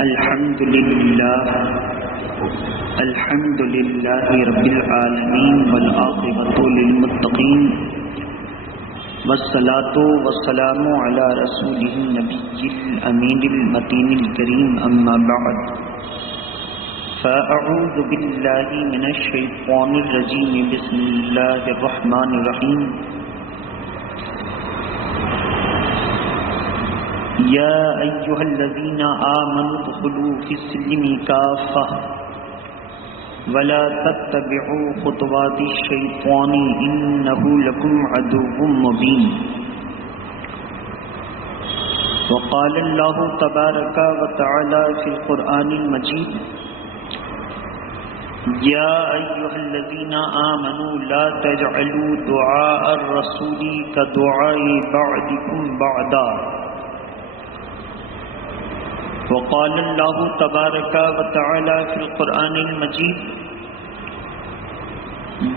الحمد لله رب العالمين والعاقبة للمتقين والصلاة والسلام على رسوله النبي الأمين المتين الكريم أما بعد فأعوذ بالله من الشيطان الرجيم بسم الله الرحمن الرحيم يا أيها الذين آمنوا ادخلوا في السلم كافة ولا تتبعوا خطوات الشيطان إنه لكم عدو مبين وقال الله تبارك وتعالى في القرآن المجيد يا أيها الذين آمنوا لا تجعلوا دعاء الرسول كدعاء بعضكم بعضا وقال الله تبارك وتعالى في القرآن المجيد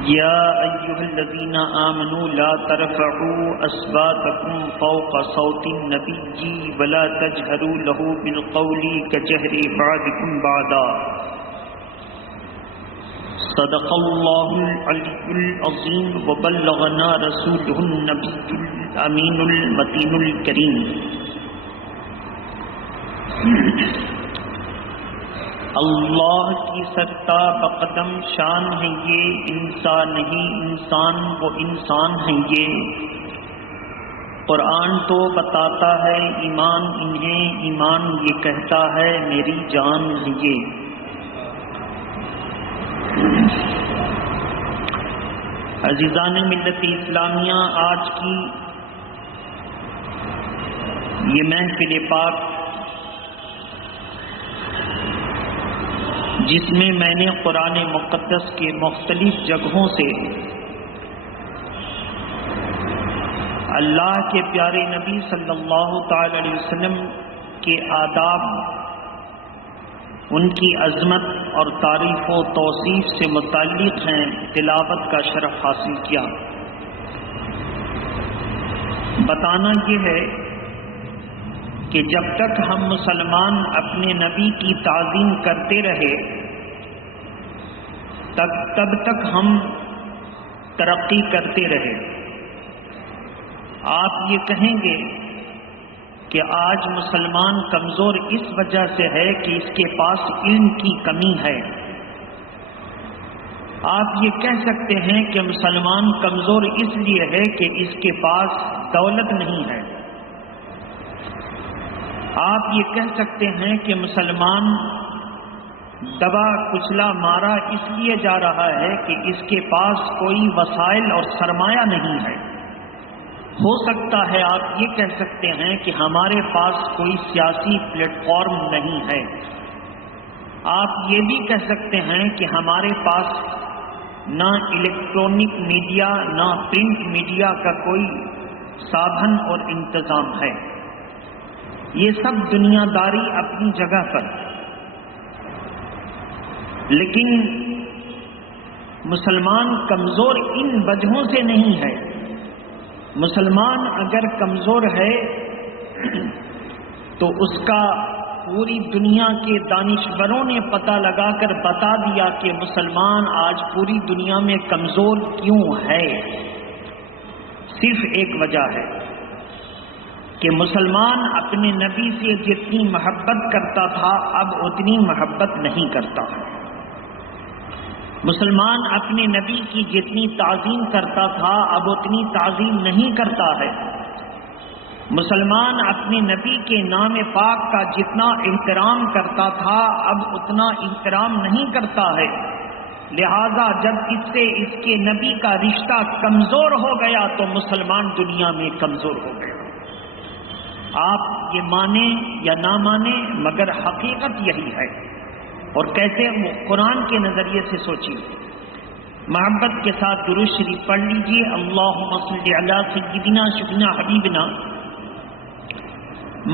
يا أيها الذين آمنوا لا ترفعوا أصواتكم فوق صوت النبي ولا تجهروا له بالقول كجهر بعضكم بعضا صدق الله العلي العظيم وبلغنا رسوله النبي الأمين المتين الكريم اللہ کی سرتا بقدم شان ہے یہ انسان نہیں انسان وہ انسان ہے یہ قرآن تو بتاتا ہے ایمان انہیں ایمان یہ کہتا ہے میری جان ہے یہ عزیزان ملت اسلامیہ آج کی یہ محفل پاک جس میں میں نے قرآن مقدس کے مختلف جگہوں سے اللہ کے پیارے نبی صلی اللہ تعالی علیہ وسلم کے آداب ان کی عظمت اور تعریف و توصیف سے متعلق ہیں تلاوت کا شرف حاصل کیا۔ بتانا یہ ہے کہ جب تک ہم مسلمان اپنے نبی کی تعظیم کرتے رہے تب تک ہم ترقی کرتے رہے۔ آپ یہ کہیں گے کہ آج مسلمان کمزور اس وجہ سے ہے کہ اس کے پاس علم کی کمی ہے۔ آپ یہ کہہ سکتے ہیں کہ مسلمان کمزور اس لیے ہے کہ اس کے پاس دولت نہیں ہے۔ آپ یہ کہہ سکتے ہیں کہ مسلمان دبا کچلا مارا اس لیے جا رہا ہے کہ اس کے پاس کوئی وسائل اور سرمایہ نہیں ہے۔ ہو سکتا ہے آپ یہ کہہ سکتے ہیں کہ ہمارے پاس کوئی سیاسی پلیٹ فارم نہیں ہے۔ آپ یہ بھی کہہ سکتے ہیں کہ ہمارے پاس نہ الیکٹرانک میڈیا نہ پرنٹ میڈیا کا کوئی سادھن اور انتظام ہے۔ یہ سب دنیا داری اپنی جگہ پر، لیکن مسلمان کمزور ان وجہوں سے نہیں ہے۔ مسلمان اگر کمزور ہے تو اس کا پوری دنیا کے دانشوروں نے پتہ لگا کر بتا دیا کہ مسلمان آج پوری دنیا میں کمزور کیوں ہے۔ صرف ایک وجہ ہے کہ مسلمان اپنے نبی سے جتنی محبت کرتا تھا اب اتنی محبت نہیں کرتا ہے۔ مسلمان اپنے نبی کی جتنی تعظیم کرتا تھا اب اتنی تعظیم نہیں کرتا ہے۔ مسلمان اپنے نبی کے نام پاک کا جتنا احترام کرتا تھا اب اتنا احترام نہیں کرتا ہے۔ لہذا جب اس سے اس کے نبی کا رشتہ کمزور ہو گیا تو مسلمان دنیا میں کمزور ہو گیا۔ آپ یہ مانیں یا نہ مانیں مگر حقیقت یہی ہے۔ اور کیسے قرآن کے نظریے سے سوچیے۔ محبت کے ساتھ درود شریف پڑھ لیجیے۔ اللہم صلی علی سیدنا شفیعنا حبیبنا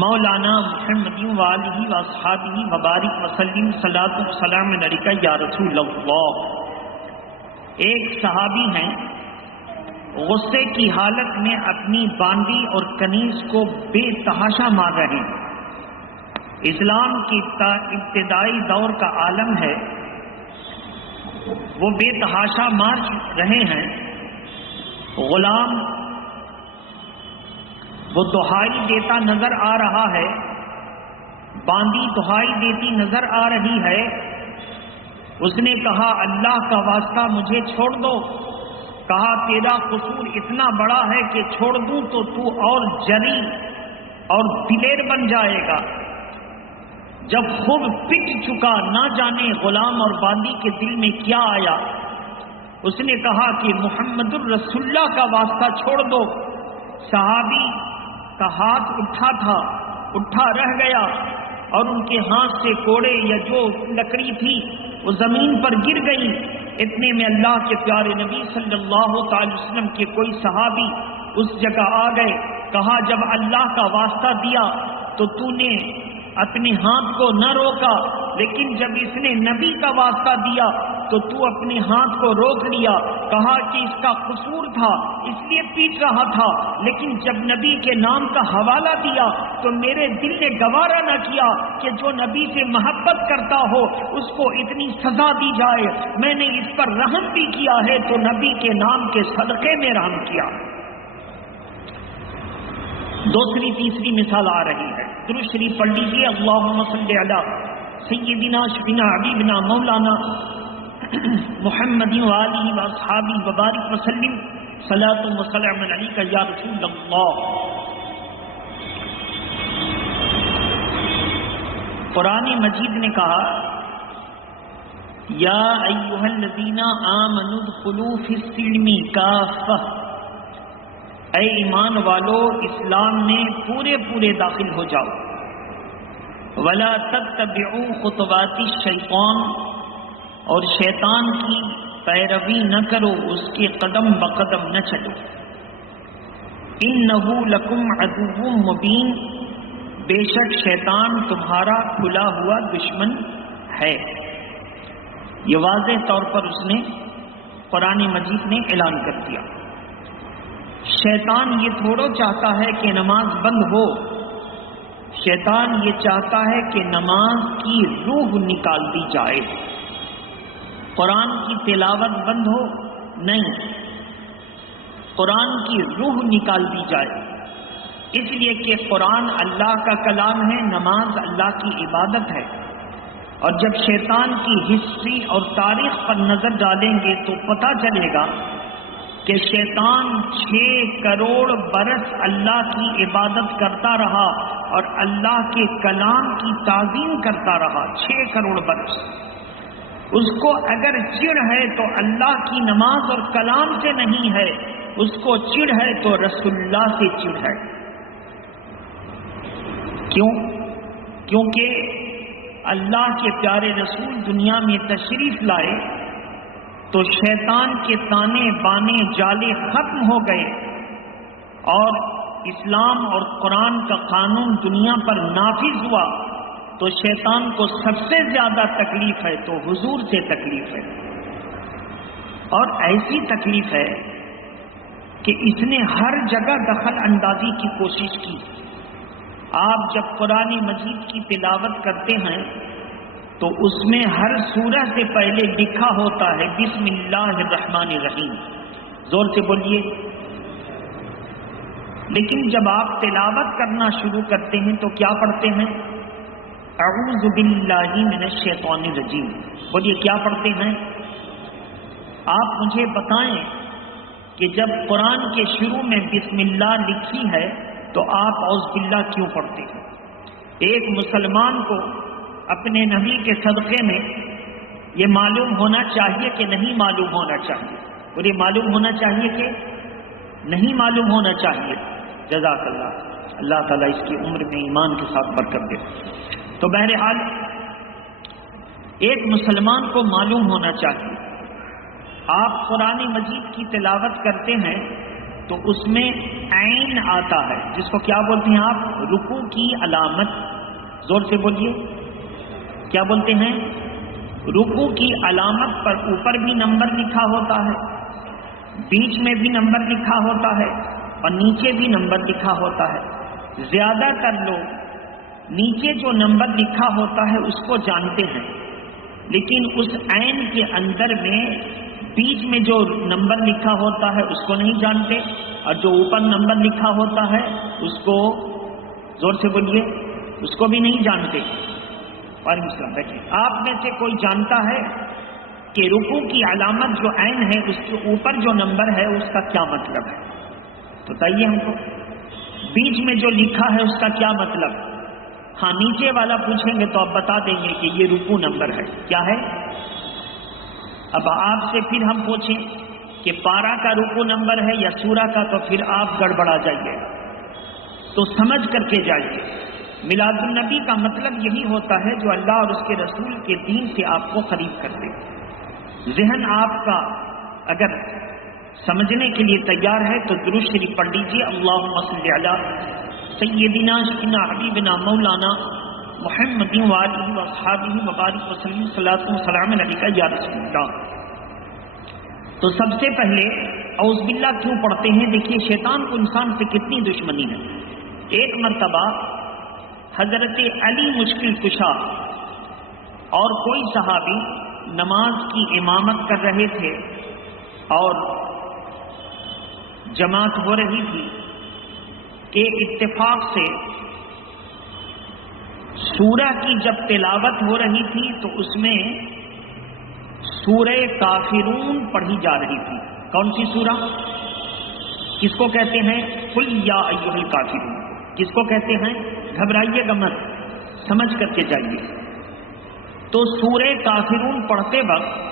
مولانا محمد وآلہ واصحابہ وبارک وسلم صلاۃ و سلام علیکہ یا رسول اللہ۔ ایک صحابی ہیں غصے کی حالت میں اپنی باندی اور کنیز کو بے تحاشا مار رہے ہیں۔ اسلام کی ابتدائی دور کا عالم ہے، وہ بے تحاشا مار رہے ہیں۔ غلام وہ دہائی دیتا نظر آ رہا ہے، باندی دہائی دیتی نظر آ رہی ہے۔ اس نے کہا اللہ کا واسطہ مجھے چھوڑ دو۔ کہا تیرا قصور اتنا بڑا ہے کہ چھوڑ دوں تو اور جری اور دلیر بن جائے گا۔ جب خوب پٹ چکا، نہ جانے غلام اور باندی کے دل میں کیا آیا، اس نے کہا کہ محمد الرسول اللہ کا واسطہ چھوڑ دو۔ صحابی کا ہاتھ اٹھا رہ گیا اور ان کے ہاتھ سے کوڑے یا جو لکڑی تھی وہ زمین پر گر گئی۔ اتنے میں اللہ کے پیارے نبی صلی اللہ تعالی وسلم کے کوئی صحابی اس جگہ آ گئے۔ کہا جب اللہ کا واسطہ دیا تو نے اپنے ہاتھ کو نہ روکا، لیکن جب اس نے نبی کا واسطہ دیا تو اپنے ہاتھ کو روک لیا۔ کہا کہ اس کا قصور تھا، اس لیے پیٹ رہا تھا، لیکن جب نبی کے نام کا حوالہ دیا تو میرے دل نے گوارا نہ کیا کہ جو نبی سے محبت کرتا ہو اس کو اتنی سزا دی جائے۔ میں نے اس پر رحم بھی کیا ہے تو نبی کے نام کے صدقے میں رحم کیا۔ دوسری تیسری مثال آ رہی ہے، درود شریف پڑھ لیجیے، اللہم صلی علی سیدنا شفینا حبیبنا مولانا محمد وآلہ واصحابہ وبارک وسلم، صلاۃ و سلام علیک یا رسول اللہ۔ قرآن مجید نے کہا یا ایھا الذین آمنوا ادخلوا فی السلم کافۃ، اے ایمان والو اسلام میں پورے داخل ہو جاؤ۔ ولا تتبعوا خطوات الشیطان، اور شیطان کی پیروی نہ کرو، اس کے قدم بقدم نہ چلو۔ انہ لکم عدو مبین، بے شک شیطان تمہارا کھلا ہوا دشمن ہے۔ یہ واضح طور پر اس نے قرآن مجید نے اعلان کر دیا۔ شیطان یہ تھوڑا چاہتا ہے کہ نماز بند ہو، شیطان یہ چاہتا ہے کہ نماز کی روح نکال دی جائے، قرآن کی تلاوت بند ہو، نہیں، قرآن کی روح نکال دی جائے۔ اس لیے کہ قرآن اللہ کا کلام ہے، نماز اللہ کی عبادت ہے۔ اور جب شیطان کی ہسٹری اور تاریخ پر نظر ڈالیں گے تو پتہ چلے گا کہ شیطان 6 کروڑ برس اللہ کی عبادت کرتا رہا اور اللہ کے کلام کی تعظیم کرتا رہا، 6 کروڑ برس۔ اس کو اگر چڑ ہے تو اللہ کی نماز اور کلام سے نہیں ہے، اس کو چڑ ہے تو رسول اللہ سے چڑ ہے۔ کیوں؟ کیونکہ اللہ کے پیارے رسول دنیا میں تشریف لائے تو شیطان کے تانے بانے جالے ختم ہو گئے اور اسلام اور قرآن کا قانون دنیا پر نافذ ہوا۔ تو شیطان کو سب سے زیادہ تکلیف ہے تو حضور سے تکلیف ہے، اور ایسی تکلیف ہے کہ اس نے ہر جگہ دخل اندازی کی کوشش کی۔ آپ جب قرآن مجید کی تلاوت کرتے ہیں تو اس میں ہر سورہ سے پہلے لکھا ہوتا ہے بسم اللہ الرحمن الرحیم، زور سے بولیے۔ لیکن جب آپ تلاوت کرنا شروع کرتے ہیں تو کیا پڑھتے ہیں؟ اعوذ باللہ من الشیطان الرجیم، بولیے کیا پڑھتے ہیں؟ آپ مجھے بتائیں کہ جب قرآن کے شروع میں بسم اللہ لکھی ہے تو آپ اعوذ باللہ کیوں پڑھتے ہیں؟ ایک مسلمان کو اپنے نبی کے صدقے میں یہ معلوم ہونا چاہیے کہ نہیں معلوم ہونا چاہیے؟ اور یہ معلوم ہونا چاہیے کہ نہیں معلوم ہونا چاہیے؟ جزاک اللہ، اللہ تعالیٰ اس کی عمر میں ایمان کے ساتھ برکت دے۔ تو بہرحال ایک مسلمان کو معلوم ہونا چاہیے، آپ قرآن مجید کی تلاوت کرتے ہیں تو اس میں عین آتا ہے، جس کو کیا بولتے ہیں آپ؟ رکوع کی علامت، زور سے بولیے کیا بولتے ہیں؟ رکوع کی علامت پر اوپر بھی نمبر لکھا ہوتا ہے، بیچ میں بھی نمبر لکھا ہوتا ہے اور نیچے بھی نمبر لکھا ہوتا ہے. زیادہ تر لوگ نیچے جو نمبر لکھا ہوتا ہے اس کو جانتے ہیں، لیکن اس عین کے اندر میں بیچ میں جو نمبر لکھا ہوتا ہے اس کو نہیں جانتے، اور جو اوپر نمبر لکھا ہوتا ہے اس کو، زور سے بولیے، اس کو بھی نہیں جانتے. وعلیکم السلام. بیٹھیے. آپ میں سے کوئی جانتا ہے کہ رکوع کی علامت جو عین ہے اس کے اوپر جو نمبر ہے اس کا کیا مطلب ہے؟ تو بتائیے ہم کو. بیچ میں جو لکھا ہے اس کا کیا مطلب؟ ہاں نیچے والا پوچھیں گے تو آپ بتا دیں گے کہ یہ رکوع نمبر ہے. کیا ہے؟ اب آپ سے پھر ہم پوچھیں کہ پارہ کا رکوع نمبر ہے یا سورہ کا، تو پھر آپ گڑبڑا جائیے. تو سمجھ کر کے جائیے. میلاد النبی کا مطلب یہی ہوتا ہے جو اللہ اور اس کے رسول کے دین سے آپ کو قریب کر دے. ذہن آپ کا اگر سمجھنے کے لیے تیار ہے تو درود شریف پڑھ لیجیے. اللہم صلی علی سیدنا سیدنا حبیبنا مولانا محمد وآلہ واصحابہ وبارک وسلم صلاۃ و سلام علیک یا رسول اللہ. تو سب سے پہلے اعوذ باللہ کیوں پڑھتے ہیں؟ دیکھیے شیطان کو انسان سے کتنی دشمنی ہے. ایک مرتبہ حضرت علی مشکل کشا اور کوئی صحابی نماز کی امامت کر رہے تھے اور جماعت ہو رہی تھی کہ اتفاق سے سورہ کی جب تلاوت ہو رہی تھی تو اس میں سورہ کافرون پڑھی جا رہی تھی. کون سی سورہ؟ کس کو کہتے ہیں؟ قل یا ایھا الکافرون. کس کو کہتے ہیں؟ گھبرائیے گا مت، سمجھ کر کے جائیے. تو سورہ کافرون پڑھتے وقت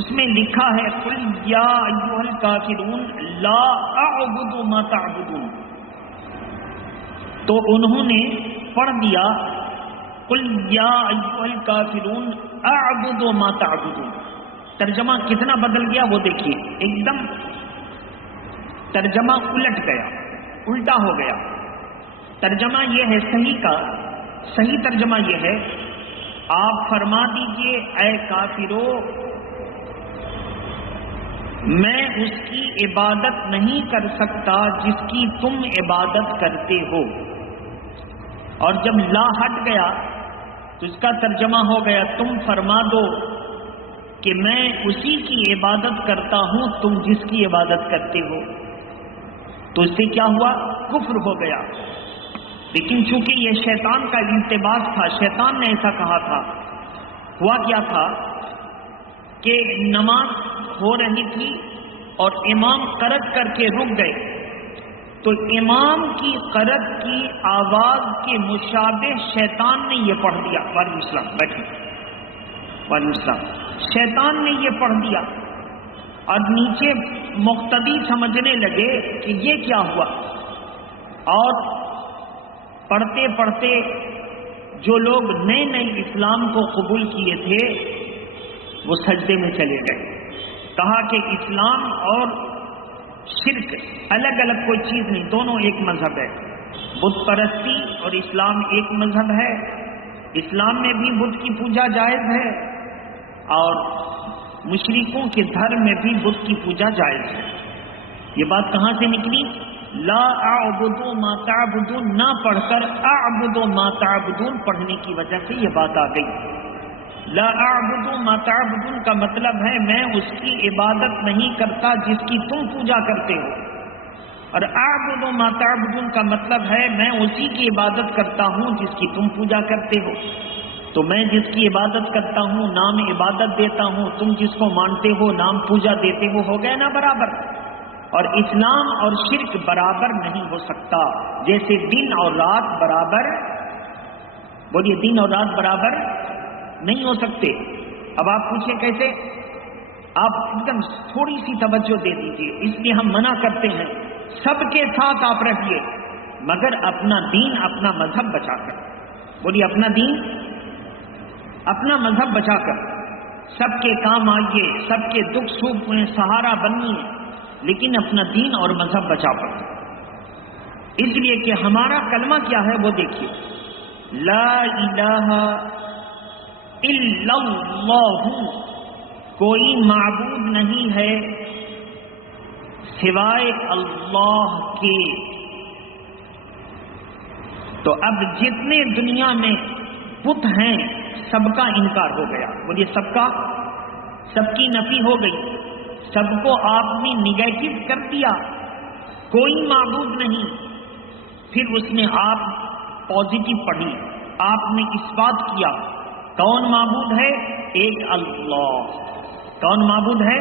اس میں لکھا ہے قل یا ایھا الکافرون لا اعبد ما تعبدون. تو انہوں نے پڑھ دیا قل یا ایھا الکافرون اعبد ما تعبدون. ترجمہ کتنا بدل گیا وہ دیکھیے. ایک دم ترجمہ الٹ گیا، الٹا ہو گیا. ترجمہ یہ ہے صحیح کا، صحیح ترجمہ یہ ہے آپ فرما دیجئے اے کافرو میں اس کی عبادت نہیں کر سکتا جس کی تم عبادت کرتے ہو. اور جب لا ہٹ گیا تو اس کا ترجمہ ہو گیا تم فرما دو کہ میں اسی کی عبادت کرتا ہوں تم جس کی عبادت کرتے ہو. تو اس سے کیا ہوا؟ کفر ہو گیا. لیکن چونکہ یہ شیطان کا التباس تھا، شیطان نے ایسا کہا تھا. ہوا کیا تھا کہ نماز ہو رہی تھی اور امام قرأت کر کے رک گئے، تو امام کی قرأت کی آواز کے مشابہ شیطان نے یہ پڑھ دیا. وعلیکم السلام. بیٹھے. وعلیکم السلام. شیطان نے یہ پڑھ دیا اور نیچے مقتدی سمجھنے لگے کہ یہ کیا ہوا، اور پڑھتے پڑھتے جو لوگ نئے نئے اسلام کو قبول کیے تھے وہ سجدے میں چلے گئے. کہا کہ اسلام اور شرک الگ الگ کوئی چیز نہیں، دونوں ایک مذہب ہے. بت پرستی اور اسلام ایک مذہب ہے. اسلام میں بھی بت کی پوجا جائز ہے اور مشرکوں کے دھرم میں بھی بت کی پوجا جائز ہے. یہ بات کہاں سے نکلی؟ لا اعبد ما تعبدون نہ پڑھ کر اعبد ما تعبدون پڑھنے کی وجہ سے یہ بات آ گئی. لا اعبد ما تعبدون کا مطلب ہے میں اس کی عبادت نہیں کرتا جس کی تم پوجا کرتے ہو، اور اعبد ما تعبدون کا مطلب ہے میں اسی کی عبادت کرتا ہوں جس کی تم پوجا کرتے ہو. تو میں جس کی عبادت کرتا ہوں نام عبادت دیتا ہوں، تم جس کو مانتے ہو نام پوجا دیتے ہو گئے نا برابر. اور اسلام اور شرک برابر نہیں ہو سکتا، جیسے دن اور رات برابر، بولیے دن اور رات برابر نہیں ہو سکتے. اب آپ پوچھیں کیسے؟ آپ ایک دم تھوڑی سی توجہ دے دیجیے. اس لیے ہم منع کرتے ہیں سب کے ساتھ آپ رہیے مگر اپنا دین اپنا مذہب بچا کر. بولیے اپنا دین اپنا مذہب بچا کر. سب کے کام آئیے، سب کے دکھ سکھ میں سہارا بنیے، لیکن اپنا دین اور مذہب بچا کر. اس لیے کہ ہمارا کلمہ کیا ہے وہ دیکھیے، لا الہ الا اللہ، کوئی معبود نہیں ہے سوائے اللہ کے۔ تو اب جتنے دنیا میں بت ہیں سب کا انکار ہو گیا۔ بولیے سب کی نفی ہو گئی، سب کو آپ نے نگیٹو کر دیا، کوئی معبود نہیں۔ پھر اس نے آپ پازیٹو پڑھی، آپ نے اس بات کیا کون معبود ہے؟ ایک اللہ۔ کون معبود ہے؟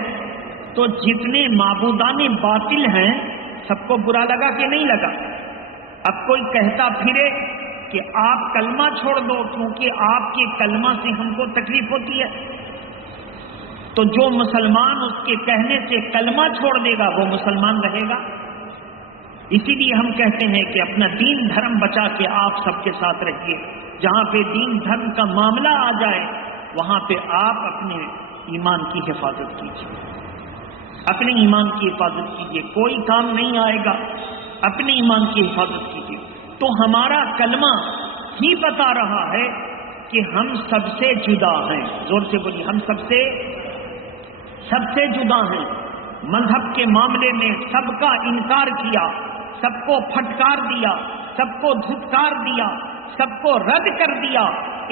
تو جتنے معبودان باطل ہیں سب کو برا لگا کہ نہیں لگا؟ اب کوئی کہتا پھرے کہ آپ کلمہ چھوڑ دو کیونکہ آپ کے کلمہ سے ہم کو تکلیف ہوتی ہے، تو جو مسلمان اس کے کہنے سے کلمہ چھوڑ دے گا وہ مسلمان رہے گا۔ اسی لیے ہم کہتے ہیں کہ اپنا دین دھرم بچا کے آپ سب کے ساتھ رہیے۔ جہاں پہ دین دھرم کا معاملہ آ جائے وہاں پہ آپ اپنے ایمان کی حفاظت کیجیے، اپنے ایمان کی حفاظت کیجیے، کوئی کام نہیں آئے گا، اپنے ایمان کی حفاظت کیجیے۔ تو ہمارا کلمہ ہی بتا رہا ہے کہ ہم سب سے جدا ہیں۔ زور سے بولیے، ہم سب سے جدا ہیں۔ مذہب کے معاملے میں سب کا انکار کیا، سب کو پھٹکار دیا، سب کو دھتکار دیا، سب کو رد کر دیا،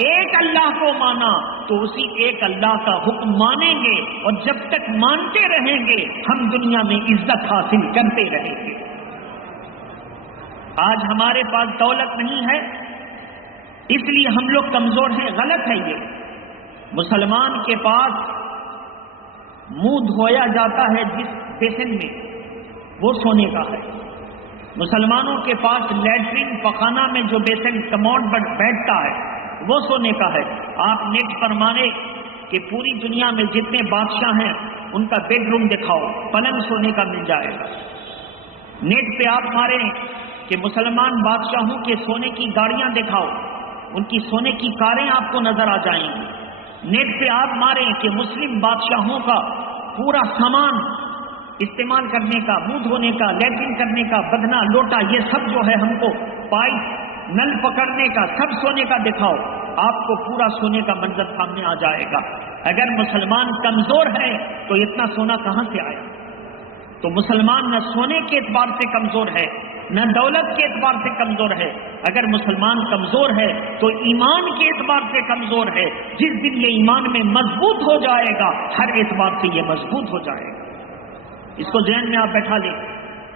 ایک اللہ کو مانا تو اسی ایک اللہ کا حکم مانیں گے، اور جب تک مانتے رہیں گے ہم دنیا میں عزت حاصل کرتے رہیں گے۔ آج ہمارے پاس دولت نہیں ہے اس لیے ہم لوگ کمزور ہیں، غلط ہے یہ۔ مسلمان کے پاس منہ دھویا جاتا ہے جس بیسن میں وہ سونے کا ہے، مسلمانوں کے پاس لیٹرین پخانہ میں جو بیسن کموڈ پر بیٹھتا ہے وہ سونے کا ہے۔ آپ نیٹ پر مارے کہ پوری دنیا میں جتنے بادشاہ ہیں ان کا بیڈ روم دکھاؤ، پلنگ سونے کا مل جائے گا۔ نیٹ پہ آپ مارے کہ مسلمان بادشاہوں کے سونے کی گاڑیاں دکھاؤ، ان کی سونے کی کاریں آپ کو نظر آ جائیں گی۔ نیٹ پہ آپ ماریں کہ مسلم بادشاہوں کا پورا سامان استعمال کرنے کا، منہ دھونے کا، لیٹرین کرنے کا، بدنا لوٹا، یہ سب جو ہے ہم کو پائپ نل پکڑنے کا سب سونے کا دکھاؤ، آپ کو پورا سونے کا منظر سامنے آ جائے گا۔ اگر مسلمان کمزور ہے تو اتنا سونا کہاں سے آئے؟ تو مسلمان نہ سونے کے اعتبار سے کمزور ہے نہ دولت کے اعتبار سے کمزور ہے۔ اگر مسلمان کمزور ہے تو ایمان کے اعتبار سے کمزور ہے۔ جس دن یہ ایمان میں مضبوط ہو جائے گا ہر اعتبار سے یہ مضبوط ہو جائے گا۔ اس کو ذہن میں آپ بیٹھا لیں،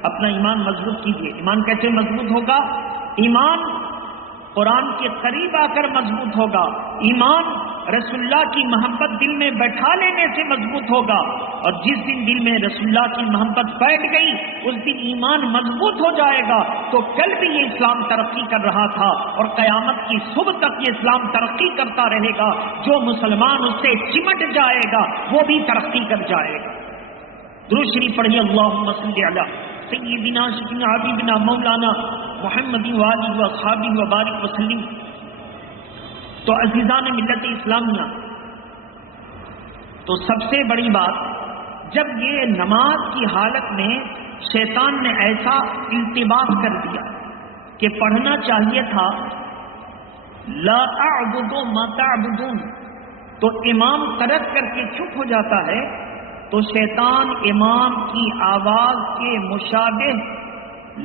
اپنا ایمان مضبوط کیجیے۔ ایمان کیسے مضبوط ہوگا؟ ایمان قرآن کے قریب آ کر مضبوط ہوگا، ایمان رسول اللہ کی محبت دل میں بیٹھا لینے سے مضبوط ہوگا، اور جس دن دل میں رسول اللہ کی محبت بیٹھ گئی اس دن ایمان مضبوط ہو جائے گا۔ تو کل بھی یہ اسلام ترقی کر رہا تھا اور قیامت کی صبح تک یہ اسلام ترقی کرتا رہے گا۔ جو مسلمان اس سے چمٹ جائے گا وہ بھی ترقی کر جائے گا۔ درود شریف پڑھیے، اللہم صلی علی سیدنا شفیعنا حبیبنا مولانا محمد وآلہ واصحابہ وبارک وسلم۔ تو عزیزان ملت اسلامیہ، تو سب سے بڑی بات، جب یہ نماز کی حالت میں شیطان نے ایسا التباس کر دیا کہ پڑھنا چاہیے تھا لا اعبد ما تعبدون، تو امام ترک کر کے چپ ہو جاتا ہے، تو شیطان امام کی آواز کے مشابہ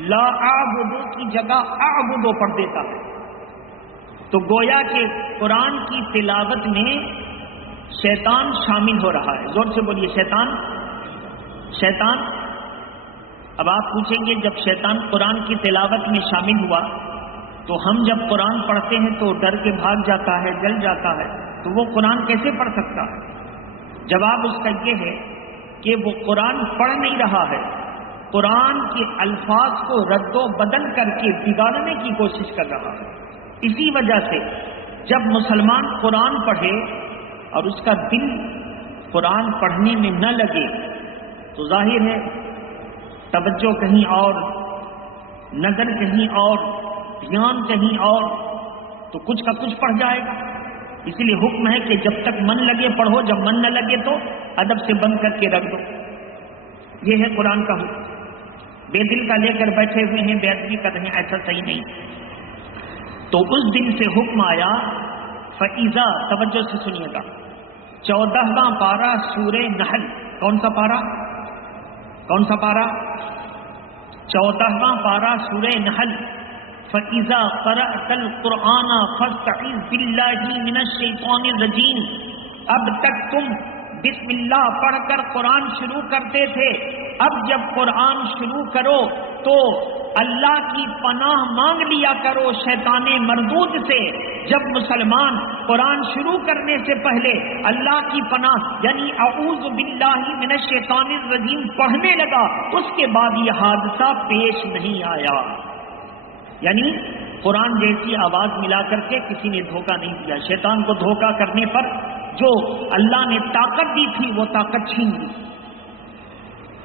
لا اعبد کی جگہ اعبد پڑھ دیتا ہے۔ تو گویا کہ قرآن کی تلاوت میں شیطان شامل ہو رہا ہے۔ زور سے بولیے، شیطان۔ اب آپ پوچھیں گے جب شیطان قرآن کی تلاوت میں شامل ہوا تو ہم جب قرآن پڑھتے ہیں تو ڈر کے بھاگ جاتا ہے، جل جاتا ہے، تو وہ قرآن کیسے پڑھ سکتا ہے؟ جواب اس کا یہ ہے کہ وہ قرآن پڑھ نہیں رہا ہے، قرآن کے الفاظ کو رد و بدل کر کے بگاڑنے کی کوشش کر رہا ہے۔ اسی وجہ سے جب مسلمان قرآن پڑھے اور اس کا دل قرآن پڑھنے میں نہ لگے تو ظاہر ہے توجہ کہیں اور، نظر کہیں اور، دھیان کہیں اور، تو کچھ کا کچھ پڑھ جائے گا۔ اسی لیے حکم ہے کہ جب تک من لگے پڑھو، جب من نہ لگے تو ادب سے بند کر کے رکھ دو۔ یہ ہے قرآن کا حکم۔ بے دل کا لے کر بیٹھے ہوئے ہیں، بے ادبی کر رہے ہیں، ایسا صحیح نہیں۔ تو اس دن سے حکم آیا فَإِذَا، توجہ سے سنیے گا، 14واں پارہ سورہ نحل۔ کون سا پارہ؟ کون سا پارا؟ 14واں پارا سورہ نحل. فَإِذَا قَرَأْتَ الْقُرْآنَ فَاسْتَعِذْ بِاللَّهِ مِنَ الشَّيْطَانِ الرَّجِيمِ. اب تک تم بسم اللہ پڑھ کر قرآن شروع کرتے تھے، اب جب قرآن شروع کرو تو اللہ کی پناہ مانگ لیا کرو شیطان مردود سے. جب مسلمان قرآن شروع کرنے سے پہلے اللہ کی پناہ یعنی اعوذ باللہ من الشیطان الرجیم پڑھنے لگا، اس کے بعد یہ حادثہ پیش نہیں آیا. یعنی قرآن جیسی آواز ملا کر کے کسی نے دھوکہ نہیں دیا. شیطان کو دھوکہ کرنے پر جو اللہ نے طاقت دی تھی وہ طاقت چھین لی.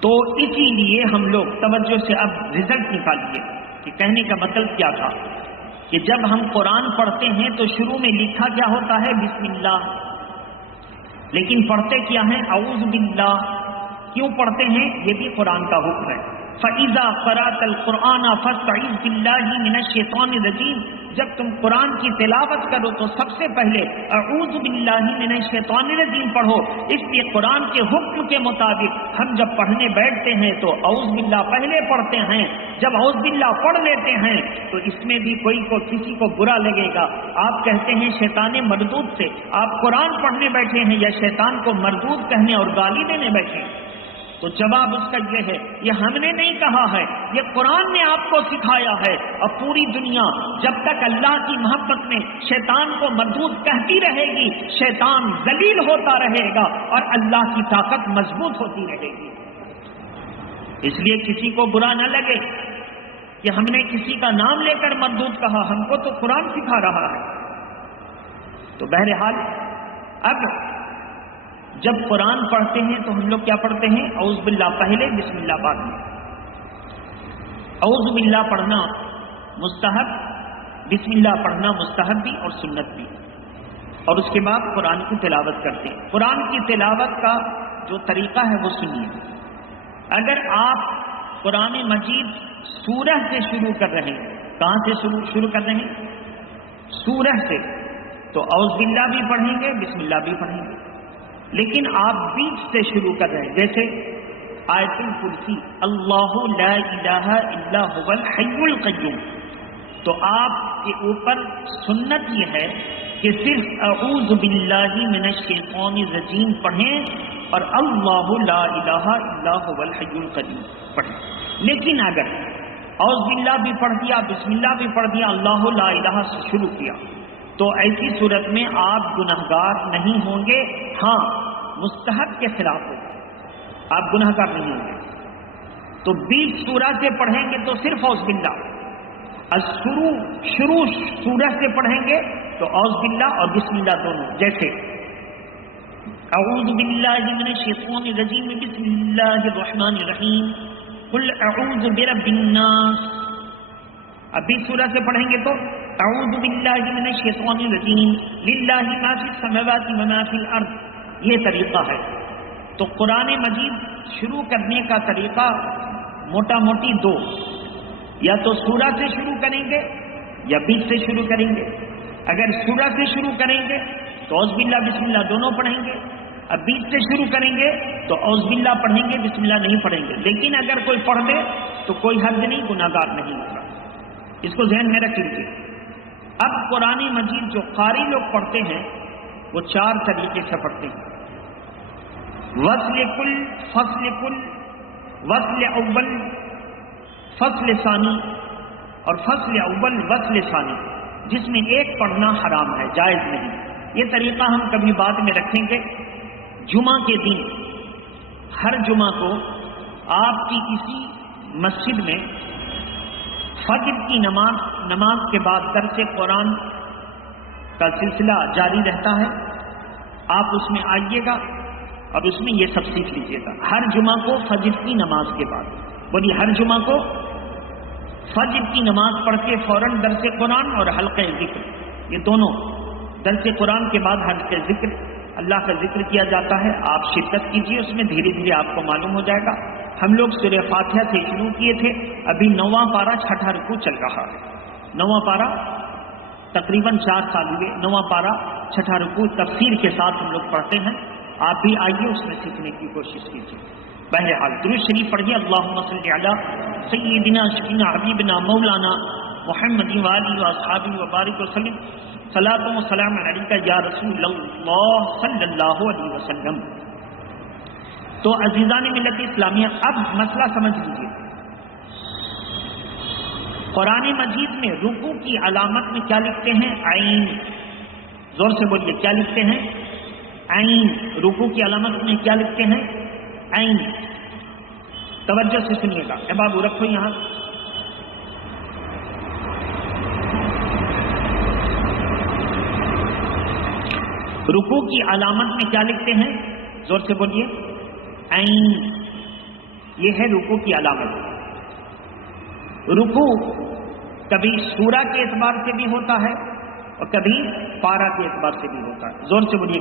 تو اسی لیے ہم لوگ توجہ سے اب رزلٹ نکالیے کہ کہنے کا مطلب کیا تھا کہ جب ہم قرآن پڑھتے ہیں تو شروع میں لکھا کیا ہوتا ہے؟ بسم اللہ. لیکن پڑھتے کیا ہیں؟ اعوذ باللہ. کیوں پڑھتے ہیں؟ یہ بھی قرآن کا حکم ہے. فَإِذَا قَرَأْتَ الْقُرْآنَ فَاسْتَعِذْ بِاللَّهِ مِنَ الشَّيْطَانِ الرَّجِيمِ. جب تم قرآن کی تلاوت کرو تو سب سے پہلے اعوذ باللہ من الشیطان الرجیم پڑھو. اس لیے قرآن کے حکم کے مطابق ہم جب پڑھنے بیٹھتے ہیں تو اعوذ باللہ پہلے پڑھتے ہیں. جب اعوذ باللہ پڑھ لیتے ہیں تو اس میں بھی کسی کو برا لگے گا. آپ کہتے ہیں شیطان مردود سے، آپ قرآن پڑھنے بیٹھے ہیں یا شیطان کو مردود کہنے اور گالی دینے بیٹھے ہیں؟ تو جواب اس کا یہ ہے، یہ ہم نے نہیں کہا ہے، یہ قرآن نے آپ کو سکھایا ہے. اور پوری دنیا جب تک اللہ کی محبت میں شیطان کو مردود کہتی رہے گی، شیطان ذلیل ہوتا رہے گا اور اللہ کی طاقت مضبوط ہوتی رہے گی. اس لیے کسی کو برا نہ لگے کہ ہم نے کسی کا نام لے کر مردود کہا، ہم کو تو قرآن سکھا رہا ہے. تو بہرحال اب جب قرآن پڑھتے ہیں تو ہم لوگ کیا پڑھتے ہیں؟ اعوذ باللہ پہلے، بسم اللہ بعد میں. اعوذ باللہ پڑھنا مستحب، بسم اللہ پڑھنا مستحب بھی اور سنت بھی. اور اس کے بعد قرآن کی تلاوت کرتے ہیں. قرآن کی تلاوت کا جو طریقہ ہے وہ سنیے. اگر آپ قرآن مجید سورہ سے شروع کر رہے ہیں، کہاں سے شروع کر رہے ہیں؟ سورہ سے، تو اعوذ باللہ بھی پڑھیں گے، بسم اللہ بھی پڑھیں گے. لیکن آپ بیچ سے شروع کر رہے ہیں، جیسے آیت الکرسی اللہ لا الہ الا هو الحی القیوم، تو آپ کے اوپر سنت یہ ہے کہ صرف اعوذ باللہ من الشیطان الرجیم پڑھیں اور اللہ لا الہ الا هو الحی القیوم پڑھیں. لیکن اگر اعوذ باللہ بھی پڑھ دیا، بسم اللہ بھی پڑھ دیا، اللہ لا الہ سے شروع کیا، تو ایسی صورت میں آپ گناہگار نہیں ہوں گے. ہاں مستحب کے خلاف ہوگا، آپ گناہگار نہیں ہوں گے. تو 20 سورہ سے پڑھیں گے تو صرف اعوذ باللہ. شروع سورہ سے پڑھیں گے تو اعوذ باللہ اور بسم اللہ دونوں. جیسے اعوذ باللہ من الشیطان الرجیم بسم اللہ الرحمن الرحیم قل اعوذ برب الناس. اب 20 سورہ سے پڑھیں گے تو اعوذ باللہ من الشیطان الرجیم للہ ما فی السماوات وما فی الارض. یہ طریقہ ہے. تو قرآن مجید شروع کرنے کا طریقہ موٹا موٹی دو، یا تو سورہ سے شروع کریں گے یا بیچ سے شروع کریں گے. اگر سورہ سے شروع کریں گے تو اعوذ باللہ بسم اللہ دونوں پڑھیں گے. اب بیچ سے شروع کریں گے تو اعوذ باللہ پڑھیں گے، بسم اللہ نہیں پڑھیں گے. لیکن اگر کوئی پڑھ دے تو کوئی حرج نہیں، گناہگار نہیں ہوگا. اس کو ذہن میں رکھ لیجیے. اب قرآن مجید جو قاری لوگ پڑھتے ہیں وہ 4 طریقے سے پڑھتے ہیں: وصل کل، فصل کل، وصل اول، فصل ثانی، اور فصل اول وصل ثانی، جس میں ایک پڑھنا حرام ہے، جائز نہیں. یہ طریقہ ہم کبھی بعد میں رکھیں گے. جمعہ کے دن ہر جمعہ کو آپ کی اسی مسجد میں فجر کی نماز کے بعد درس قرآن کا سلسلہ جاری رہتا ہے. آپ اس میں آئیے گا اور اس میں یہ سب سیکھ لیجیے گا. ہر جمعہ کو فجر کی نماز کے بعد، بولی ہر جمعہ کو فجر کی نماز پڑھ کے فوراً درس قرآن اور حلقہ ذکر، یہ دونوں، درس قرآن کے بعد حلقہ ذکر، اللہ کا ذکر کیا جاتا ہے. آپ شرکت کیجیے اس میں، دھیرے دھیرے آپ کو معلوم ہو جائے گا. ہم لوگ سورہ فاتحہ سے شروع کیے تھے، ابھی 9واں پارہ 6واں رکوع چل رہا ہے. 9واں پارہ تقریباً 4 سال ہوئے. 9واں پارہ 6واں رکوع تفسیر کے ساتھ ہم لوگ پڑھتے ہیں. آپ بھی آئیے اس میں سیکھنے کی کوشش کیجیے. بہرحال درود شریف پڑھیے، اللہم صلی علی سیدنا شفینا حبیبنا مولانا محمد والی و اصحابہ وبارک وسلم، صلاۃ و سلام علیک یا رسول اللہ صلی اللہ علیہ وسلم۔ تو عزیزان ملت اسلامیہ، اب مسئلہ سمجھ لیجیے۔ قرآن مجید میں رکوع کی علامت میں کیا لکھتے ہیں؟ عین۔ زور سے بولیے، کیا لکھتے ہیں؟ عین۔ رکوع کی علامت میں کیا لکھتے ہیں؟ عین۔ توجہ سے سنیے گا، اے بابو رکھو یہاں۔ رکوع کی علامت میں کیا لکھتے ہیں؟ زور سے بولیے، عین۔ یہ ہے رکوع کی علامت۔ رکوع کبھی سورہ کے اعتبار سے بھی ہوتا ہے اور کبھی پارہ کے اعتبار سے بھی ہوتا ہے۔ زور سے بولیے،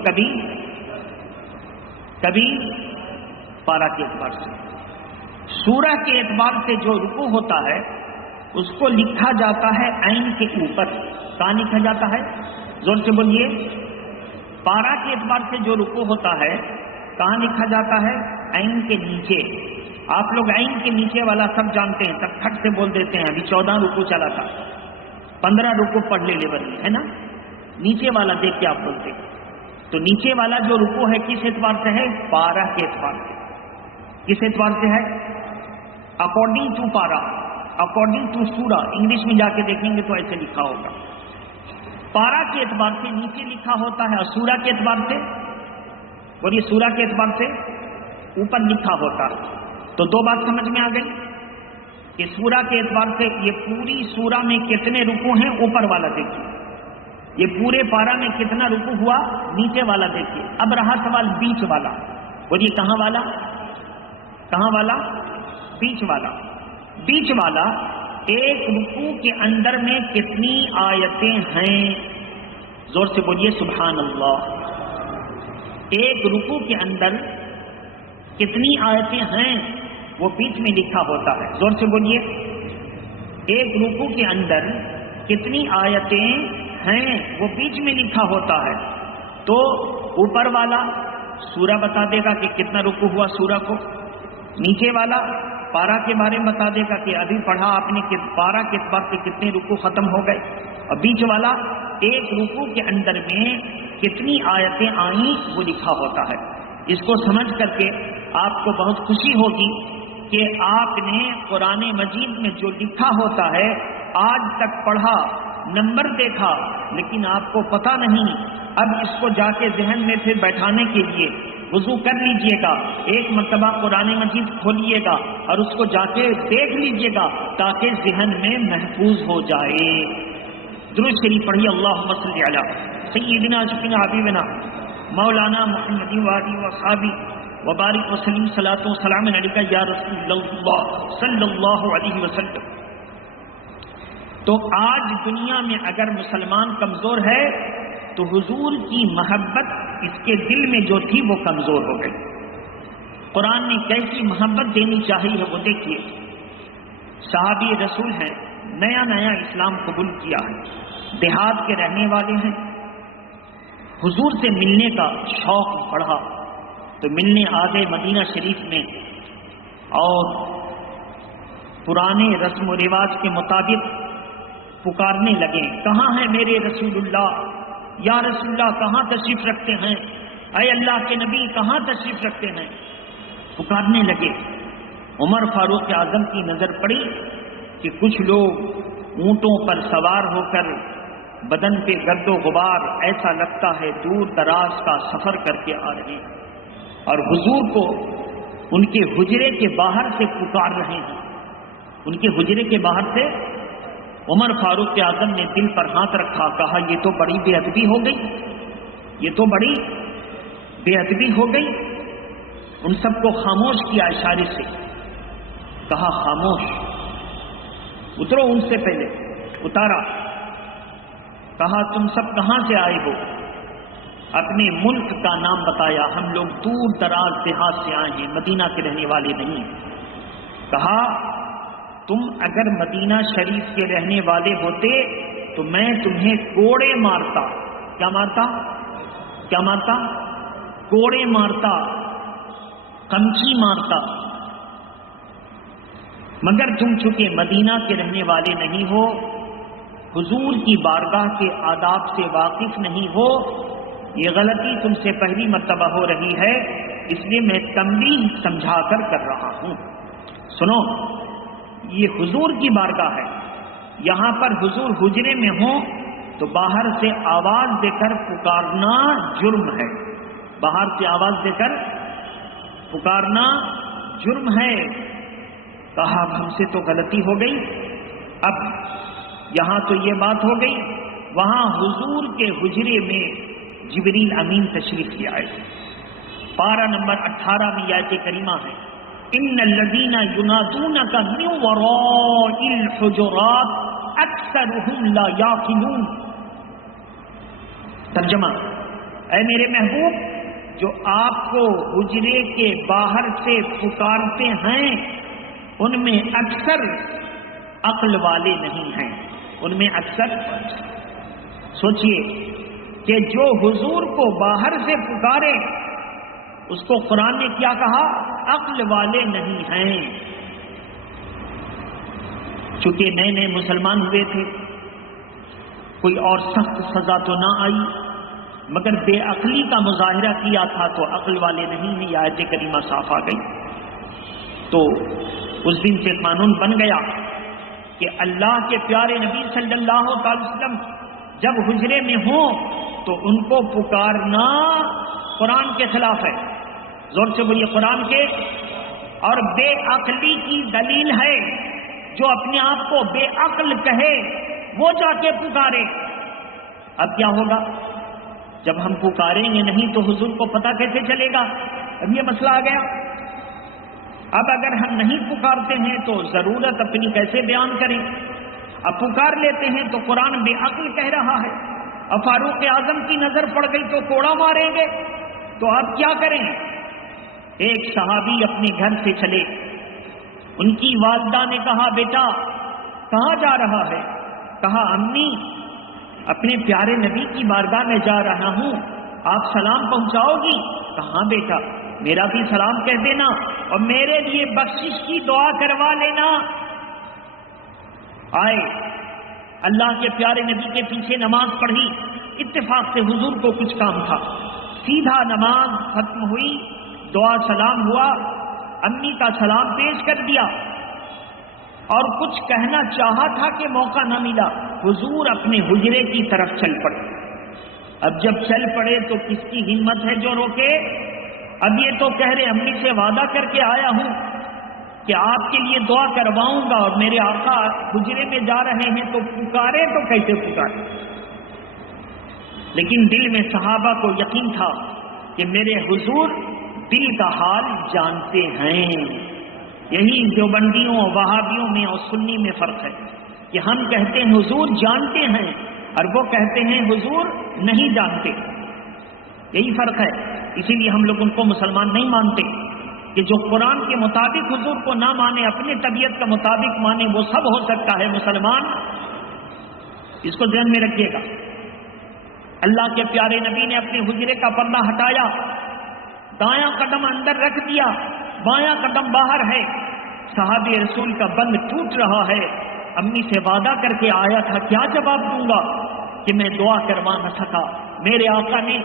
کبھی پارہ کے اعتبار سے۔ سورہ کے اعتبار سے جو رکوع ہوتا ہے اس کو لکھا جاتا ہے عین کے اوپر۔ کہاں لکھا جاتا ہے؟ زور سے بولیے۔ پارہ کے اعتبار سے جو رکوع ہوتا ہے کہاں لکھا جاتا ہے؟ عین کے نیچے۔ آپ لوگ عین کے نیچے والا سب جانتے ہیں، تب کھٹ سے بول دیتے ہیں۔ ابھی 14 رکوع چلا تھا، 15 رکوع پڑھ لے لیور ہے نا، نیچے والا دیکھ کے آپ بولتے ہیں۔ تو نیچے والا جو رکوع ہے کس اعتبار سے ہے؟ پارہ کے اعتبار سے۔ کس اعتبار سے ہے؟ اکارڈنگ ٹو پارہ، اکارڈنگ ٹو سورہ۔ انگلش میں جا کے دیکھیں گے تو ایسے لکھا ہوگا۔ پارہ کے اعتبار سے نیچے لکھا ہوتا ہے اور سورہ کے اعتبار سے، اور یہ سورہ کے اعتبار سے اوپر لکھا ہوتا ہے۔ تو دو بات سمجھ میں آ گئی کہ سورہ کے اعتبار سے یہ پوری سورہ میں کتنے رکوع ہیں، اوپر والا دیکھیے۔ یہ پورے پارہ میں کتنا رکوع ہوا، نیچے والا دیکھیے۔ اب رہا سوال بیچ والا، اور یہ کہاں والا؟ کہاں والا؟ بیچ والا۔ بیچ والا ایک رکوع کے اندر میں کتنی آیتیں ہیں؟ زور سے بولیے سبحان اللہ۔ ایک رکوع کے اندر کتنی آیتیں ہیں وہ بیچ میں لکھا ہوتا ہے۔ زور سے بولیے، ایک رکوع کے اندر کتنی آیتیں ہیں وہ بیچ میں لکھا ہوتا ہے۔ تو اوپر والا سورہ بتا دے گا کہ کتنا رکوع ہوا سورہ کو، نیچے والا پارہ کے بارے میں بتا دے گا کہ ابھی پڑھا آپ نے کہ پارہ کے اعتبار سے کتنے رکوع ختم ہو گئے، اور بیچ والا ایک رکوع کے اندر میں کتنی آیتیں آئیں وہ لکھا ہوتا ہے۔ اس کو سمجھ کر کے آپ کو بہت خوشی ہوگی کہ آپ نے قرآن مجید میں جو لکھا ہوتا ہے آج تک پڑھا، نمبر دیکھا، لیکن آپ کو پتہ نہیں۔ اب اس کو جا کے ذہن میں پھر بیٹھانے کے لیے وضو کر لیجئے گا، ایک مرتبہ قرآن مجید کھولیے گا اور اس کو جا کے دیکھ لیجئے گا تاکہ ذہن میں محفوظ ہو جائے۔ درود شریف پڑھیے، اللہم صلی علی سیدنا شفینا حبیبنا مولانا محمد والی و صحابی وبارک وسلم، صلاۃ و سلام علیک یا رسول اللہ صلی اللہ علیہ وسلم۔ تو آج دنیا میں اگر مسلمان کمزور ہے تو حضور کی محبت اس کے دل میں جو تھی وہ کمزور ہو گئی۔ قرآن نے کیسی محبت دینی چاہیے ہے وہ دیکھیے۔ صحابی رسول ہیں، نیا نیا اسلام قبول کیا ہے، دیہات کے رہنے والے ہیں، حضور سے ملنے کا شوق بڑھا تو ملنے آ گئے مدینہ شریف میں، اور پرانے رسم و رواج کے مطابق پکارنے لگے، کہاں ہے میرے رسول اللہ؟ یا رسول اللہ کہاں تشریف رکھتے ہیں؟ اے اللہ کے نبی کہاں تشریف رکھتے ہیں؟ پکارنے لگے۔ عمر فاروق اعظم کی نظر پڑی کہ کچھ لوگ اونٹوں پر سوار ہو کر بدن پہ گرد و غبار، ایسا لگتا ہے دور دراز کا سفر کر کے آ رہے ہیں، اور حضور کو ان کے حجرے کے باہر سے پکار رہے ہیں۔ ان کے حجرے کے باہر سے عمر فاروق اعظم نے دل پر ہاتھ رکھا، کہا یہ تو بڑی بے ادبی ہو گئی، یہ تو بڑی بے ادبی ہو گئی۔ ان سب کو خاموش کیا اشارے سے، کہا خاموش، اترو ان سے پہلے۔ اتارا، کہا تم سب کہاں سے آئے ہو؟ اپنے ملک کا نام بتایا، ہم لوگ دور دراز دیہات سے آئے ہیں، مدینہ کے رہنے والے نہیں۔ کہا تم اگر مدینہ شریف کے رہنے والے ہوتے تو میں تمہیں کوڑے مارتا۔ کیا مارتا؟ کیا مارتا؟ کوڑے مارتا، کمچی مارتا، مگر تم چونکہ مدینہ کے رہنے والے نہیں ہو، حضور کی بارگاہ کے آداب سے واقف نہیں ہو، یہ غلطی تم سے پہلی مرتبہ ہو رہی ہے، اس لیے میں تنبیہ سمجھا کر رہا ہوں۔ سنو، یہ حضور کی بارگاہ ہے، یہاں پر حضور حجرے میں ہوں تو باہر سے آواز دے کر پکارنا جرم ہے، باہر سے آواز دے کر پکارنا جرم ہے۔ کہا اب ہم سے تو غلطی ہو گئی، اب یہاں تو یہ بات ہو گئی، وہاں حضور کے حجرے میں جبریل امین تشریف لے آئے۔ پارہ نمبر 18 میں یہ آیت کریمہ ہے، ان الذین ینادونک من وراء الحجرات اکثرهم لا یعقلون۔ ترجمہ، اے میرے محبوب، جو آپ کو حجرے کے باہر سے پکارتے ہیں ان میں اکثر عقل والے نہیں ہیں، ان میں اکثر سوچئے کہ جو حضور کو باہر سے پکارے اس کو قرآن نے کیا کہا؟ عقل والے نہیں ہیں۔ چونکہ نئے نئے مسلمان ہوئے تھے، کوئی اور سخت سزا تو نہ آئی، مگر بے عقلی کا مظاہرہ کیا تھا تو عقل والے نہیں ہیں، یہ آیت کریمہ صاف آ گئی۔ تو اس دن سے قانون بن گیا کہ اللہ کے پیارے نبی صلی اللہ علیہ وسلم جب حجرے میں ہوں تو ان کو پکارنا قرآن کے خلاف ہے، زور سے بولیے قرآن کے، اور بے عقلی کی دلیل ہے۔ جو اپنے آپ کو بے عقل کہے وہ جا کے پکارے۔ اب کیا ہوگا؟ جب ہم پکاریں گے نہیں تو حضور کو پتہ کیسے چلے گا؟ اب یہ مسئلہ آ گیا۔ اب اگر ہم نہیں پکارتے ہیں تو ضرورت اپنی کیسے بیان کریں؟ اب پکار لیتے ہیں تو قرآن بے عقل کہہ رہا ہے، اب فاروق اعظم کی نظر پڑ گئی تو کوڑا ماریں گے، تو اب کیا کریں؟ ایک صحابی اپنے گھر سے چلے، ان کی والدہ نے کہا بیٹا کہاں جا رہا ہے؟ کہا امی اپنے پیارے نبی کی بارگاہ میں جا رہا ہوں، آپ سلام پہنچاؤ گی؟ کہاں بیٹا، میرا بھی سلام کہہ دینا اور میرے لیے بخشش کی دعا کروا لینا۔ آئے، اللہ کے پیارے نبی کے پیچھے نماز پڑھی، اتفاق سے حضور کو کچھ کام تھا، سیدھا نماز ختم ہوئی، دعا سلام ہوا، امی کا سلام پیش کر دیا اور کچھ کہنا چاہا تھا کہ موقع نہ ملا، حضور اپنے حجرے کی طرف چل پڑے۔ اب جب چل پڑے تو کس کی ہمت ہے جو روکے؟ اب یہ تو کہہ رہے امی سے وعدہ کر کے آیا ہوں کہ آپ کے لیے دعا کرواؤں گا اور میرے آقا حجرے میں جا رہے ہیں تو پکارے تو کیسے پکارے؟ لیکن دل میں صحابہ کو یقین تھا کہ میرے حضور دل کا حال جانتے ہیں۔ یہی دیوبندیوں وہابیوں میں اور سنی میں فرق ہے کہ ہم کہتے ہیں حضور جانتے ہیں اور وہ کہتے ہیں حضور نہیں جانتے، یہی فرق ہے۔ اسی لیے ہم لوگ ان کو مسلمان نہیں مانتے کہ جو قرآن کے مطابق حضور کو نہ مانے، اپنے طبیعت کے مطابق مانے، وہ سب ہو سکتا ہے مسلمان، اس کو ذہن میں رکھیے گا۔ اللہ کے پیارے نبی نے اپنے حجرے کا پردہ ہٹایا، دایاں قدم اندر رکھ دیا، بایاں قدم باہر ہے، صحابی رسول کا بند ٹوٹ رہا ہے۔ امی سے وعدہ کر کے آیا تھا، کیا جواب دوں گا کہ میں دعا کروا نہ سکا؟ میرے آقا نے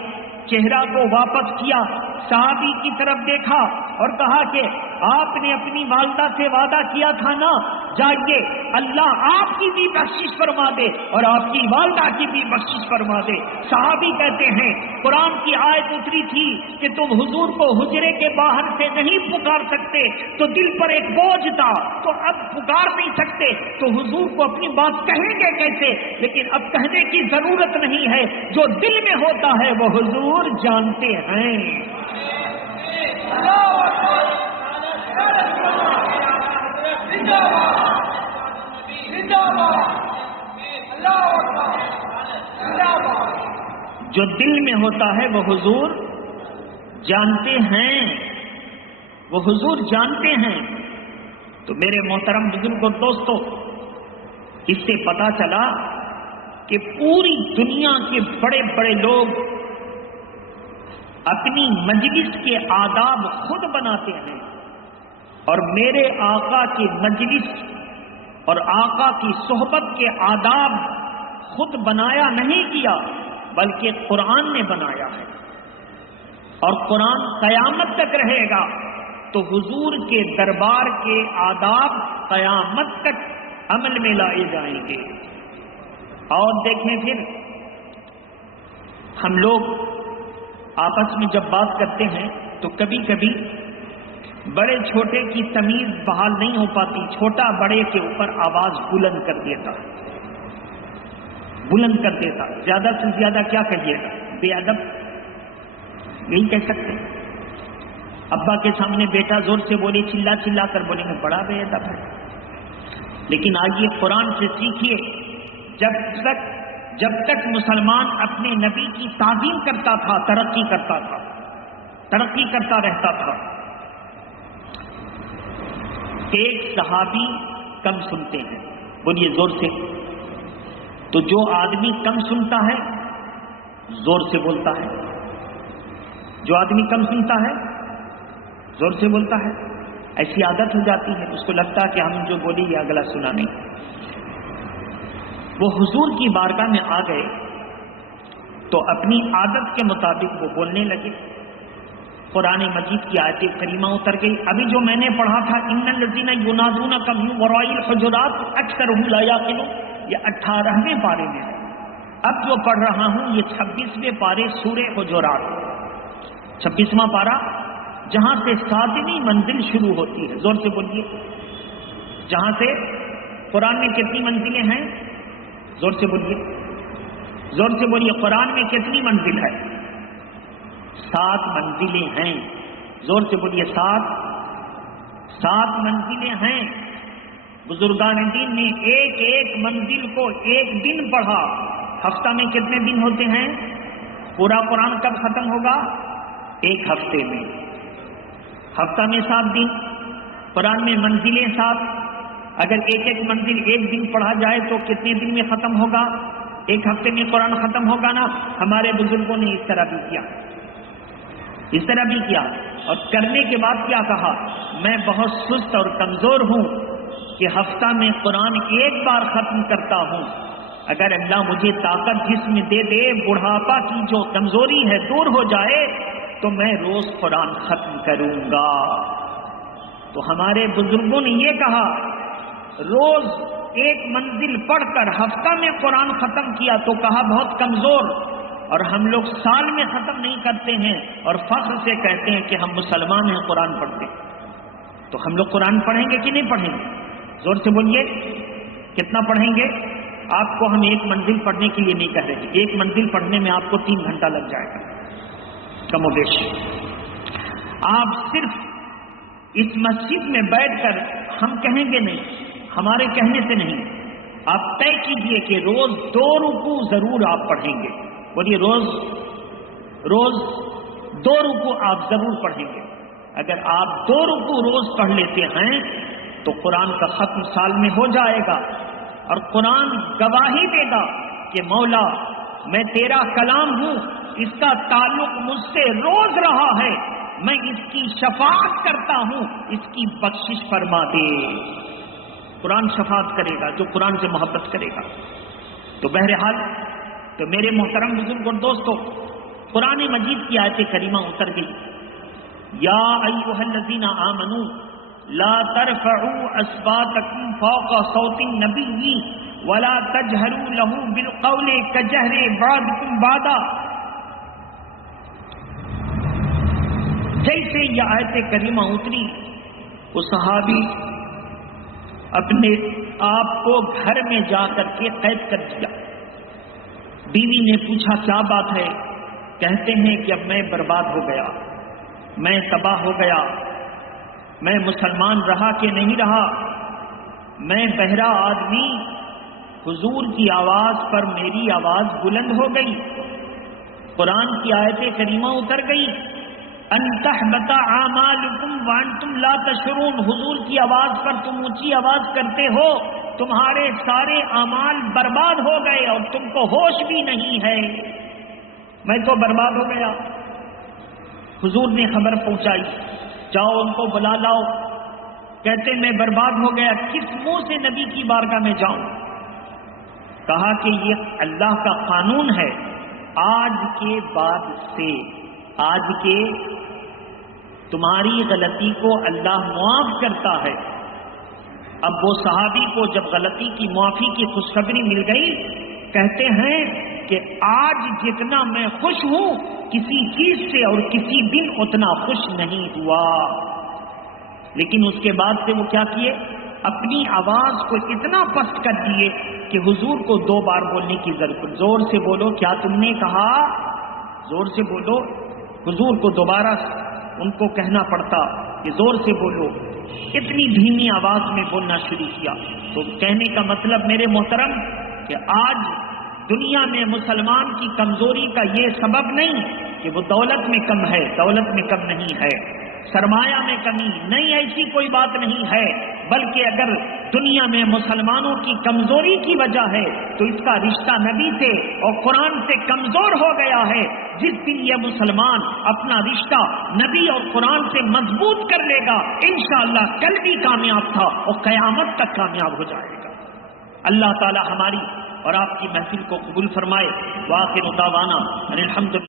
چہرہ کو واپس کیا، صحابی کی طرف دیکھا اور کہا کہ آپ نے اپنی والدہ سے وعدہ کیا تھا نا، جائیے اللہ آپ کی بھی بخشش فرما دے اور آپ کی والدہ کی بھی بخشش فرما دے۔ صحابی کہتے ہیں قرآن کی آیت اتری تھی کہ تم حضور کو حجرے کے باہر سے نہیں پکار سکتے، تو دل پر ایک بوجھ تھا، تو اب پکار نہیں سکتے تو حضور کو اپنی بات کہیں گے کیسے؟ لیکن اب کہنے کی ضرورت نہیں ہے، جو دل میں ہوتا ہے وہ حضور جانتے ہیں۔ جو دل میں ہوتا ہے وہ حضور جانتے ہیں، وہ حضور جانتے ہیں۔ تو میرے محترم بزرگ اور دوستو، اس سے پتا چلا کہ پوری دنیا کے بڑے بڑے لوگ اپنی مجلس کے آداب خود بناتے ہیں، اور میرے آقا کی مجلس اور آقا کی صحبت کے آداب خود بنایا نہیں کیا، بلکہ قرآن نے بنایا ہے، اور قرآن قیامت تک رہے گا، تو حضور کے دربار کے آداب قیامت تک عمل میں لائے جائیں گے۔ اور دیکھیں پھر ہم لوگ آپس میں جب بات کرتے ہیں تو کبھی کبھی بڑے چھوٹے کی تمیز بحال نہیں ہو پاتی، چھوٹا بڑے کے اوپر آواز بلند کر دیتا، زیادہ سے زیادہ کیا کہیے گا؟ بے ادب، یہی کہہ سکتے ہیں۔ ابا کے سامنے بیٹا زور سے بولے، چلا چلا کر بولیں گے بڑا بے ادب ہے۔ لیکن آئیے قرآن سے سیکھیے، جب تک مسلمان اپنے نبی کی تعظیم کرتا تھا ترقی کرتا رہتا تھا۔ ایک صحابی کم سنتے ہیں، بولیے زور سے، تو جو آدمی کم سنتا ہے زور سے بولتا ہے، جو آدمی کم سنتا ہے زور سے بولتا ہے۔ ایسی عادت ہو جاتی ہے، اس کو لگتا ہے کہ ہم جو بولی یہ اگلا سنا نہیں۔ وہ حضور کی بارگاہ میں آ گئے تو اپنی عادت کے مطابق وہ بولنے لگے۔ قرآن مجید کی آیت کریمہ اتر گئی۔ ابھی جو میں نے پڑھا تھا ان الذین ینادونک من وراء الحجرات اکثرهم لا یعقلون، یہ 18ویں پارے میں ہے۔ اب جو پڑھ رہا ہوں یہ 26ویں پارے سورہ حجرات، 26واں پارہ، جہاں سے 7ویں منزل شروع ہوتی ہے۔ زور سے بولیے، جہاں سے قرآن میں کتنی منزلیں ہیں؟ زور سے بولیے، قرآن میں کتنی منزل ہے؟ 7 منزلیں ہیں۔ زور سے بولیے، 7 منزلیں ہیں۔ بزرگان دین نے ایک منزل کو ایک دن پڑھا۔ ہفتہ میں کتنے دن ہوتے ہیں؟ پورا قرآن کب ختم ہوگا؟ ایک ہفتے میں۔ ہفتہ میں 7 دن، قرآن میں منزلیں 7۔ اگر ایک منزل ایک دن پڑھا جائے تو کتنے دن میں ختم ہوگا؟ ایک ہفتے میں قرآن ختم ہوگا نا۔ ہمارے بزرگوں نے اس طرح بھی کیا، اور کرنے کے بعد کیا کہا؟ میں بہت سست اور کمزور ہوں کہ ہفتہ میں قرآن ایک بار ختم کرتا ہوں۔ اگر اللہ مجھے طاقت جسم دے دے، بڑھاپا کی جو کمزوری ہے دور ہو جائے، تو میں روز قرآن ختم کروں گا۔ تو ہمارے بزرگوں نے یہ کہا، روز ایک منزل پڑھ کر ہفتہ میں قرآن ختم کیا تو کہا بہت کمزور، اور ہم لوگ سال میں ختم نہیں کرتے ہیں اور فخر سے کہتے ہیں کہ ہم مسلمان ہیں، قرآن پڑھتے ہیں۔ تو ہم لوگ قرآن پڑھیں گے کہ نہیں پڑھیں گے؟ زور سے بولیے، کتنا پڑھیں گے؟ آپ کو ہم ایک منزل پڑھنے کے لیے نہیں کہہ رہے، ایک منزل پڑھنے میں آپ کو 3 گھنٹہ لگ جائے گا کم و بیش۔ آپ صرف اس مسجد میں بیٹھ کر، ہم کہیں گے نہیں، ہمارے کہنے سے نہیں، آپ طے کیجئے کہ روز 2 رکوع ضرور آپ پڑھیں گے۔ بولیے، روز 2 رکوع آپ ضرور پڑھیں گے۔ اگر آپ 2 رکوع روز پڑھ لیتے ہیں تو قرآن کا ختم سال میں ہو جائے گا، اور قرآن گواہی دے گا کہ مولا میں تیرا کلام ہوں، اس کا تعلق مجھ سے روز رہا ہے، میں اس کی شفاعت کرتا ہوں، اس کی بخشش فرما دے۔ قرآن شفاعت کرے گا جو قرآن سے محبت کرے گا۔ تو بہرحال، تو میرے محترم بزرگ اور دوستو، قرآن مجید کی آیت کریمہ اتر گئی، یا ایھا الذین آمنوا لا ترفعوا اصواتکم فوق صوت النبی ولا تجہروا له بالقول کجہر بعضکم بعضا۔ جیسے یہ آیت کریمہ اتری، وہ صحابی اپنے آپ کو گھر میں جا کر کے قید کر دیا۔ بیوی نے پوچھا کیا بات ہے؟ کہتے ہیں کہ اب میں برباد ہو گیا، میں تباہ ہو گیا، میں مسلمان رہا کہ نہیں رہا، میں بہرا آدمی، حضور کی آواز پر میری آواز بلند ہو گئی، قرآن کی آیت کریمہ اتر گئی، ان تحبط اعمالکم وانتم لا تشعرون، حضور کی آواز پر تم اونچی آواز کرتے ہو، تمہارے سارے اعمال برباد ہو گئے اور تم کو ہوش بھی نہیں ہے۔ میں تو برباد ہو گیا۔ حضور نے خبر پہنچائی، جاؤ ان کو بلا لاؤ۔ کہتے میں برباد ہو گیا، کس منہ سے نبی کی بارگاہ میں جاؤں؟ کہا کہ یہ اللہ کا قانون ہے، آج کے بعد سے، آج کے تمہاری غلطی کو اللہ معاف کرتا ہے۔ اب وہ صحابی کو جب غلطی کی معافی کی خوشخبری مل گئی، کہتے ہیں کہ آج جتنا میں خوش ہوں کسی چیز سے اور کسی دن اتنا خوش نہیں ہوا۔ لیکن اس کے بعد سے وہ کیا کیے؟ اپنی آواز کو اتنا پست کر دیے کہ حضور کو 2 بار بولنے کی ضرورت، زور سے بولو کیا تم نے کہا، زور سے بولو، حضور کو دوبارہ ان کو کہنا پڑتا کہ زور سے بولو، اتنی دھیمی آواز میں بولنا شروع کیا۔ تو کہنے کا مطلب میرے محترم کہ آج دنیا میں مسلمان کی کمزوری کا یہ سبب نہیں کہ وہ دولت میں کم ہے، دولت میں کم نہیں ہے، سرمایہ میں کمی نہیں، ایسی کوئی بات نہیں ہے، بلکہ اگر دنیا میں مسلمانوں کی کمزوری کی وجہ ہے تو اس کا رشتہ نبی سے اور قرآن سے کمزور ہو گیا ہے۔ جس دن یہ مسلمان اپنا رشتہ نبی اور قرآن سے مضبوط کر لے گا، انشاءاللہ کل بھی کامیاب تھا اور قیامت تک کامیاب ہو جائے گا۔ اللہ تعالی ہماری اور آپ کی محفل کو قبول فرمائے۔ وآخر دعوانا ان الحمد